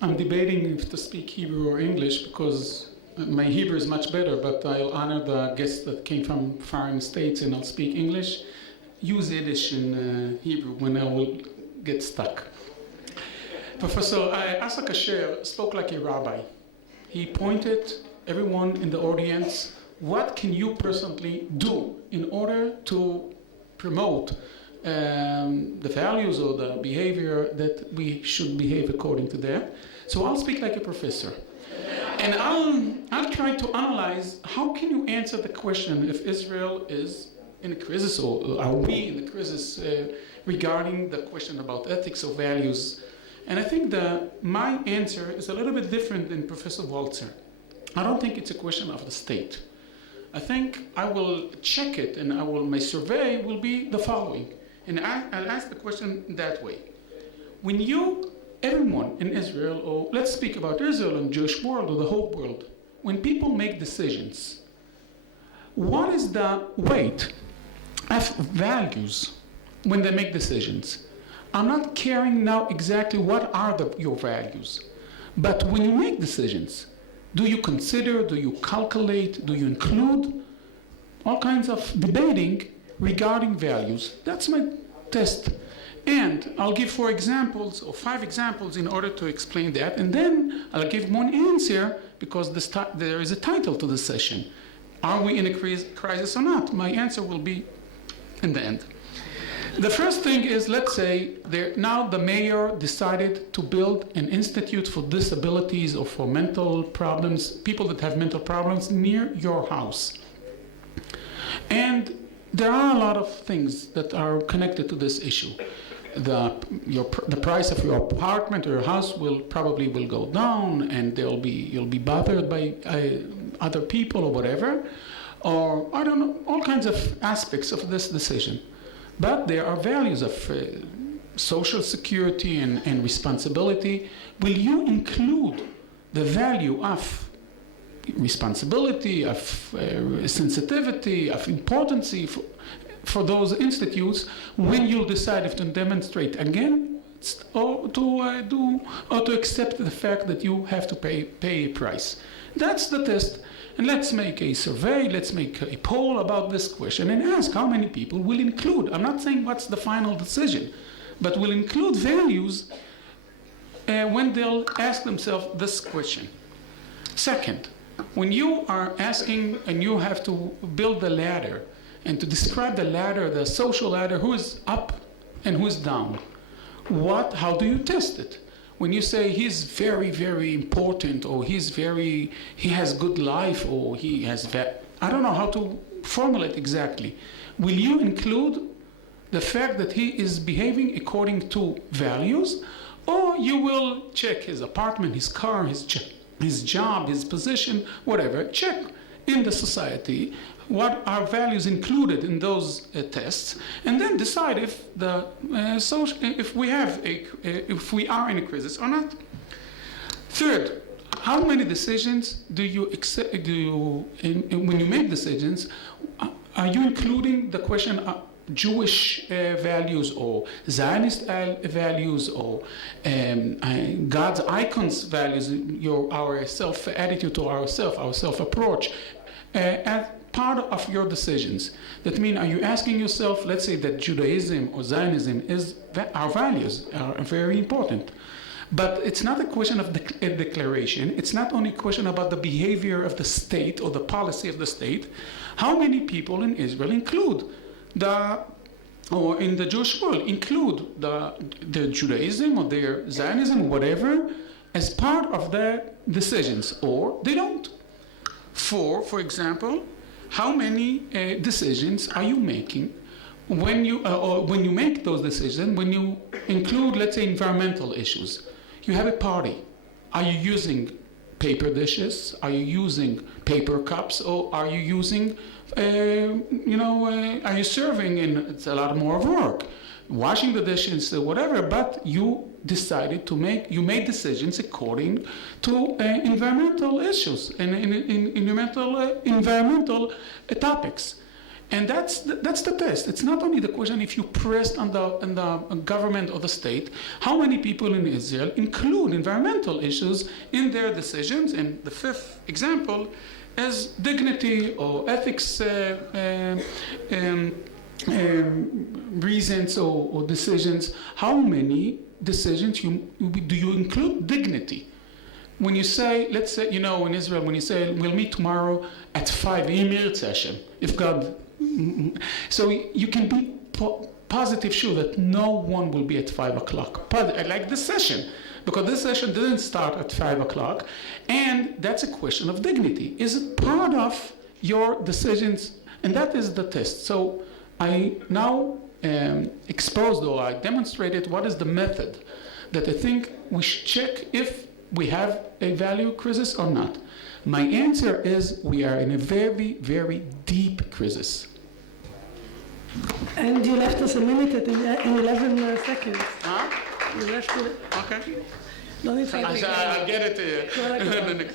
I'm debating if to speak Hebrew or English because my Hebrew is much better, but I'll honor the guests that came from foreign states and I'll speak English. Use Yiddish in Hebrew when I will get stuck. Professor Asa Kasher spoke like a rabbi. He pointed everyone in the audience, what can you personally do in order to promote the values or the behavior that we should behave according to that. So I'll speak like a professor. And I'll try to analyze how can you answer the question if Israel is in a crisis or are we in a crisis regarding the question about ethics or values. And I think that my answer is a little bit different than Professor Walzer. I don't think it's a question of the state. I think I will check it and my survey will be the following. And I'll ask the question that way. When everyone in Israel, or let's speak about Israel and Jewish world or the whole world, when people make decisions, what is the weight of values when they make decisions? I'm not caring now exactly what are your values, but when you make decisions, do you consider, do you calculate, do you include all kinds of debating regarding values? That's my test. And I'll give 4 examples or 5 examples in order to explain that. And then I'll give one answer because there is a title to the session. Are we in a crisis or not? My answer will be in the end. The first thing is, let's say, now the mayor decided to build an institute for disabilities or for mental problems, people that have mental problems near your house. And there are a lot of things that are connected to this issue. The price of your apartment or your house will go down, and you'll be bothered by other people or whatever, or I don't know, all kinds of aspects of this decision. But there are values of social security and responsibility. Will you include the value of responsibility, of sensitivity, of importance for those institutes when you'll decide if to demonstrate again or to accept the fact that you have to pay a price? That's the test. And let's make a survey, let's make a poll about this question and ask how many people will include. I'm not saying what's the final decision, but will include values when they'll ask themselves this question. Second, when you are asking and you have to build the ladder and to describe the ladder, the social ladder, who is up and who is down, how do you test it? When you say he's very, very important, or he has good life, or I don't know how to formulate exactly. Will you include the fact that he is behaving according to values, or you will check his apartment, his car, his job, his position, whatever, check in the society what are values included in those tests, and then decide if if we are in a crisis or not. Third, how many decisions do you accept? When you make decisions, are you including the question of Jewish values or Zionist values or God's icons values, our self-attitude to ourself, our self-approach, as part of your decisions? That means, are you asking yourself, let's say that Judaism or Zionism our values are very important. But it's not a question of a declaration. It's not only a question about the behavior of the state or the policy of the state. How many people in Israel or in the Jewish world include their Judaism or their Zionism or whatever as part of their decisions, or they don't? For example, how many decisions are you making when you make those decisions, when you include, let's say, environmental issues? You have a party. Are you using paper dishes? Are you using paper cups? Or are you using, are you serving? And it's a lot more work. Washing the dishes, whatever, but you decided you made decisions according to environmental issues and environmental topics. And that's the test. It's not only the question if you pressed on the government or the state, how many people in Israel include environmental issues in their decisions. And the fifth example is dignity or ethics reasons or decisions. How many decisions do you include dignity? When you say, let's say, in Israel, when you say, we'll meet tomorrow at 5, email session, if God... So you can be positive sure that no one will be at 5 o'clock. Like this session, because this session didn't start at 5 o'clock, and that's a question of dignity. Is it part of your decisions? And that is the test. So I now exposed, or I demonstrated what is the method that I think we should check if we have a value crisis or not. My answer is we are in a very, very deep crisis. And you left us a minute in 11 seconds. Huh? You left it. Okay. No, it's okay. I'll get it to you.